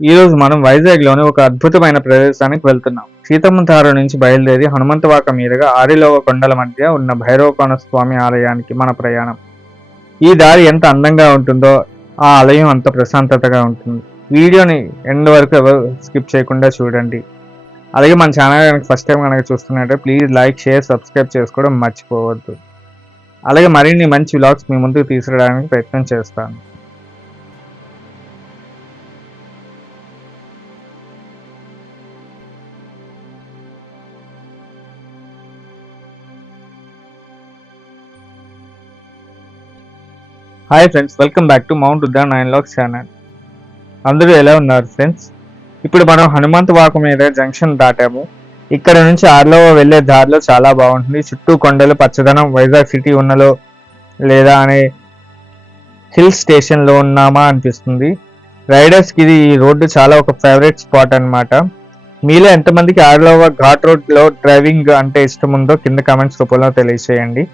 ఈరోజు మనం వైజాగ్లోని ఒక అద్భుతమైన ప్రదేశానికి వెళ్తున్నాం. సీతమ్మధార నుంచి బయలుదేరి హనుమంతవాక మీదుగా ఆరిలోవ కొండల మధ్య ఉన్న భైరవకోణ స్వామి ఆలయానికి మన ప్రయాణం. ఈ దారి ఎంత అందంగా ఉంటుందో ఆ ఆలయం అంత ప్రశాంతతగా ఉంటుంది. వీడియోని ఎండ్ వరకు ఎవరు స్కిప్ చేయకుండా చూడండి. అలాగే మన ఛానల్ కనుక ఫస్ట్ టైం కనుక చూస్తున్నట్టే ప్లీజ్ లైక్ షేర్ సబ్స్క్రైబ్ చేసుకోవడం మర్చిపోవద్దు. అలాగే మరిన్ని మంచి వ్లాగ్స్ మీ ముందుకు తీసుకురావడానికి ప్రయత్నం చేస్తాను. Hi friends welcome back to mount ఉద్దా నైన్ లాక్స్ ఛానల్ అందరూ ఎలా ఉన్నారు ఫ్రెండ్స్ ఇప్పుడు మనం హనుమంత్ వాకు మీద జంక్షన్ దాటాము. ఇక్కడ నుంచి ఆర్లోవ వెళ్ళే దారిలో చాలా బాగుంటుంది. చుట్టూ కొండలు పచ్చదనం వైజాగ్ సిటీ ఉన్నలో లేదా అనే హిల్ స్టేషన్లో ఉన్నామా అనిపిస్తుంది. రైడర్స్కి ఇది ఈ రోడ్డు చాలా ఒక ఫేవరెట్ స్పాట్ అన్నమాట. మీలో ఎంతమందికి ఆర్లోవ ఘాట్ రోడ్లో డ్రైవింగ్ అంటే ఇష్టం ఉందో కింద కామెంట్స్ రూపంలో తెలియజేయండి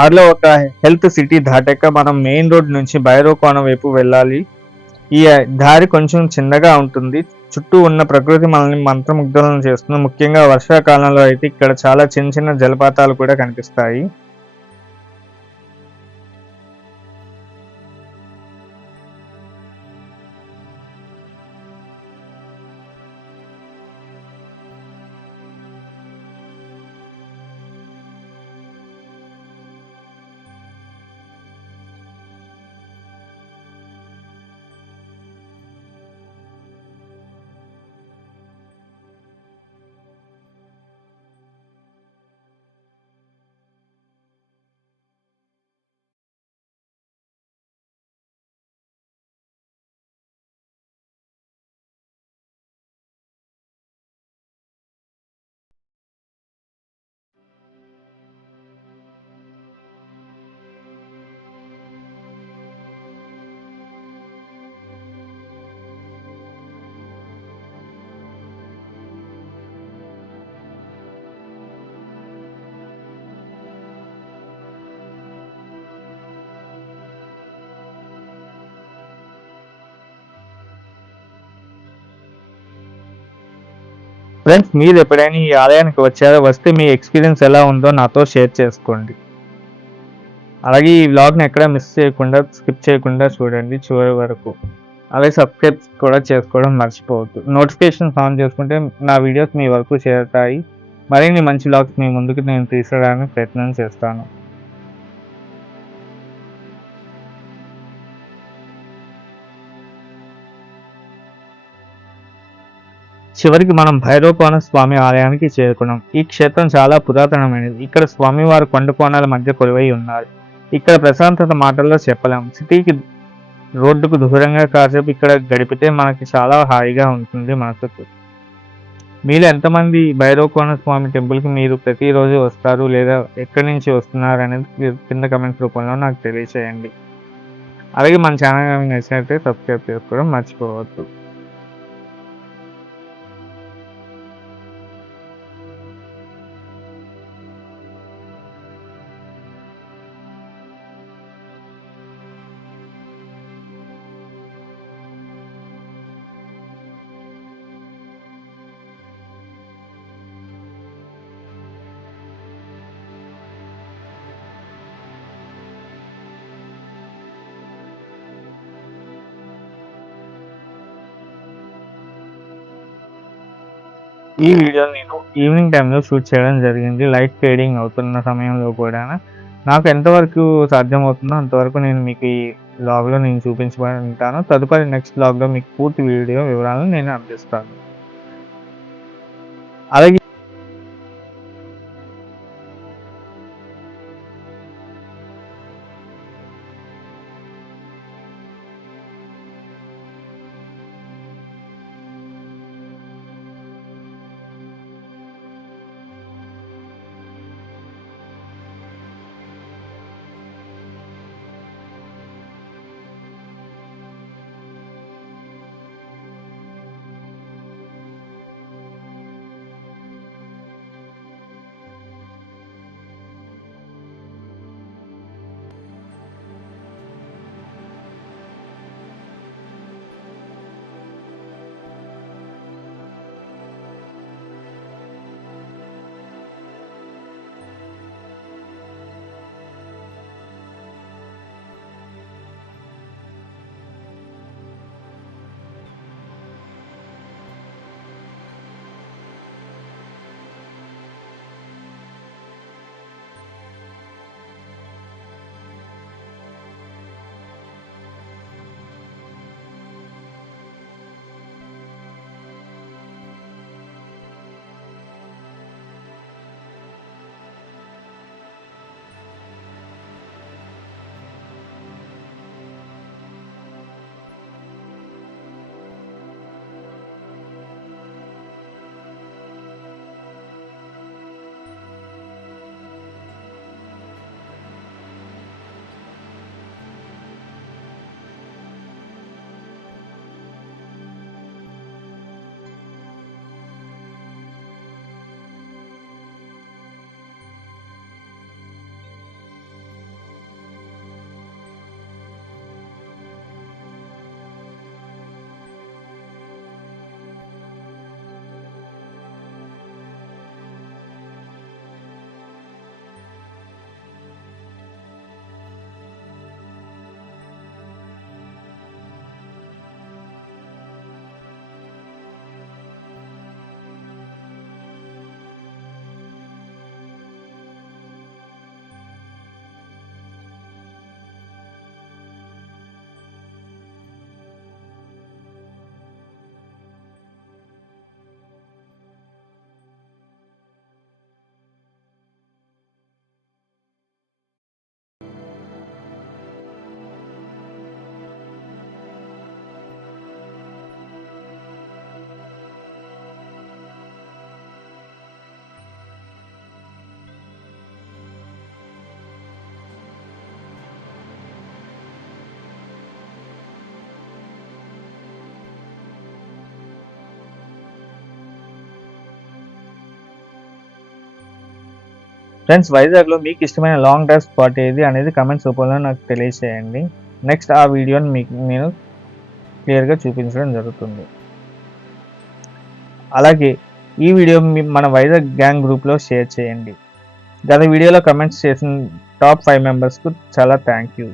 ఆర్లో ఒక హెల్త్ సిటీ దాటాక మనం మెయిన్ రోడ్ నుంచి భైరవకోన వైపు వెళ్ళాలి. ఈ దారి కొంచెం చిన్నగా ఉంటుంది. చుట్టూ ఉన్న ప్రకృతి మనల్ని మంత్రముగ్ధులను చేస్తుంది. ముఖ్యంగా వర్షాకాలంలో అయితే ఇక్కడ చాలా చిన్న చిన్న జలపాతాలు కూడా కనిపిస్తాయి. ఫ్రెండ్స్ మీరు ఎప్పుడైనా ఈ ఆలయానికి వచ్చారో వస్తే మీ ఎక్స్పీరియన్స్ ఎలా ఉందో నాతో షేర్ చేసుకోండి. అలాగే ఈ వ్లాగ్ని ఎక్కడ మిస్ చేయకుండా స్కిప్ చేయకుండా చూడండి చివరి వరకు. అలాగే సబ్స్క్రైబ్ కూడా చేసుకోవడం మర్చిపోవద్దు. నోటిఫికేషన్స్ ఆన్ చేసుకుంటే నా వీడియోస్ మీ వరకు చేరుతాయి మరిన్ని మంచి వ్లాగ్స్ మీ ముందుకు నేను తీసుకోవడానికి ప్రయత్నం చేస్తాను. చివరికి మనం భైరవకోన స్వామి ఆలయానికి చేరుకున్నాం. ఈ క్షేత్రం చాలా పురాతనమైనది. ఇక్కడ స్వామివారు కొండ కోణాల మధ్య కొలువై ఉన్నారు. ఇక్కడ ప్రశాంతత మాటల్లో చెప్పలేం. సిటీకి రోడ్డుకు దూరంగా కాసేపు ఇక్కడ గడిపితే మనకి చాలా హాయిగా ఉంటుంది మనసుకు మీరు ఎంతమంది భైరవకోన స్వామి టెంపుల్కి మీరు ప్రతిరోజు వస్తారు లేదా ఎక్కడి నుంచి వస్తున్నారు అనేది కింద కమెంట్స్ రూపంలో నాకు తెలియచేయండి. అలాగే మన ఛానల్ నచ్చినట్లయితే సబ్స్క్రైబ్ చేసుకోవడం మర్చిపోవద్దు. ఈ వీడియో నేను ఈవినింగ్ టైంలో షూట్ చేయడం జరిగింది. లైట్ ఫేడింగ్ అవుతున్న సమయంలో కూడా నాకు ఎంతవరకు సాధ్యమవుతుందో అంతవరకు నేను మీకు ఈ బ్లాగ్లో నేను చూపించుకుంటాను తదుపరి నెక్స్ట్ బ్లాగ్లో మీకు పూర్తి వీడియో వివరాలను నేను అందిస్తాను. అలాగే ఫ్రెండ్స్ వైజాగ్లో మీకు ఇష్టమైన లాంగ్ డ్రైవ్ స్పాట్ ఏది అనేది కమెంట్స్ రూపంలో నాకు తెలియజేయండి నెక్స్ట్ ఆ వీడియోని మీకు నేను క్లియర్గా చూపించడం జరుగుతుంది. అలాగే ఈ వీడియో మీ- మన వైజాగ్ గ్యాంగ్ గ్రూప్లో షేర్ చేయండి. గత వీడియోలో కమెంట్స్ చేసిన టాప్ ఫైవ్ మెంబర్స్కు చాలా థ్యాంక్ యూ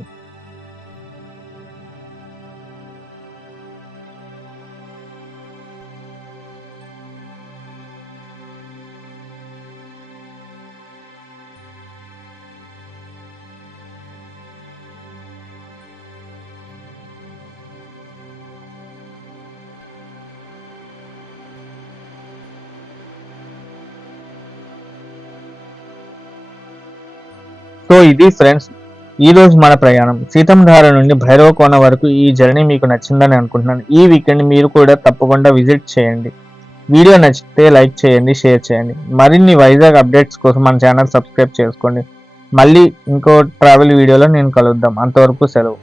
సో ఇది ఫ్రెండ్స్ ఈ రోజు మన ప్రయాణం. సీతంధార నుండి భైరవకోన వరకు ఈ జర్నీ మీకు నచ్చిందని అనుకుంటున్నాను. ఈ వీకెండ్ మీరు కూడా తప్పకుండా విజిట్ చేయండి. వీడియో నచ్చితే లైక్ చేయండి షేర్ చేయండి. మరిన్ని వైజాగ్ అప్డేట్స్ కోసం మన ఛానల్ సబ్స్క్రైబ్ చేసుకోండి. మళ్ళీ ఇంకో ట్రావెల్ వీడియోలో నేను కలుద్దాం. అంతవరకు సెలవు.